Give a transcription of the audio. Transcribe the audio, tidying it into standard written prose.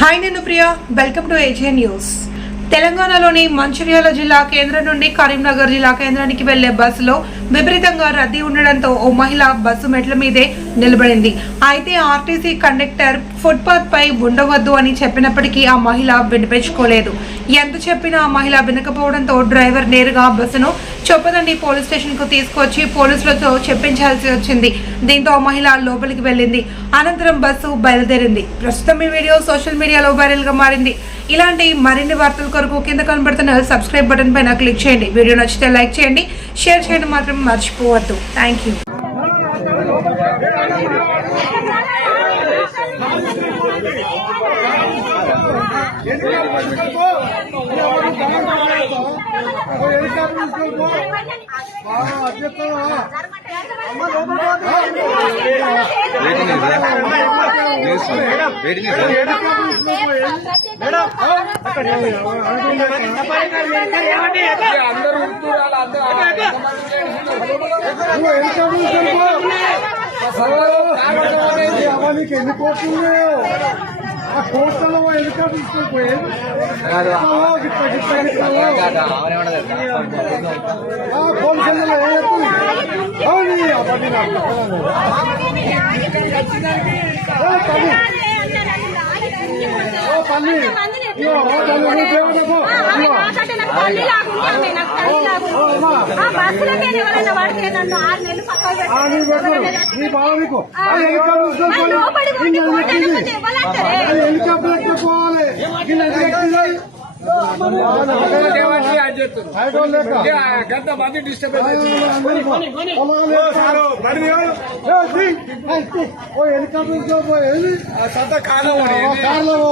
Hi నేను Priya, welcome to ఏజే news. తెలంగాణలోని మంచిర్యాల జిల్లా కేంద్రం నుండి కరీంనగర్ జిల్లా కేంద్రానికి వెళ్లే బస్సులో విపరీతంగా రద్దీ ఉండడంతో ఓ మహిళ బస్సు మెట్ల మీదే నిలబడింది. అయితే ఆర్టీసీ కండక్టర్ ఫుట్పాత్ పై ఉండవద్దు అని చెప్పినప్పటికీ ఆ మహిళ వినిపించుకోలేదు. ఎంత చెప్పినా ఆ మహిళ వినకపోవడంతో డ్రైవర్ నేరుగా బస్సును చొప్పదండి పోలీస్ స్టేషన్ కు తీసుకొచ్చి పోలీసులతో చెప్పించాల్సి వచ్చింది. దీంతో ఆ మహిళ లోపలికి వెళ్ళింది. అనంతరం బస్సు బయలుదేరింది. ప్రస్తుతం ఈ వీడియో సోషల్ మీడియాలో వైరల్ గా మారింది. ఇలాంటి మరిన్ని వార్తల కొరకు కింద కనబడుతున్న సబ్స్క్రైబ్ బటన్ పైన క్లిక్ చేయండి. వీడియో నచ్చితే లైక్ చేయండి, షేర్ చేయడం మాత్రం మర్చిపోవద్దు. Thank you. ఎన్ని కోరుతున్నాయో ఆ కోర్టులో హెలికాప్టర్ తీసుకెళ్ళిపోయాడు. నీ బాగా మీకు హెలికాప్టర్ ఎక్కిపోవాలి. మంది డిస్టర్బ్ హెలికాప్టర్ కార్లో హెలికాప్టర్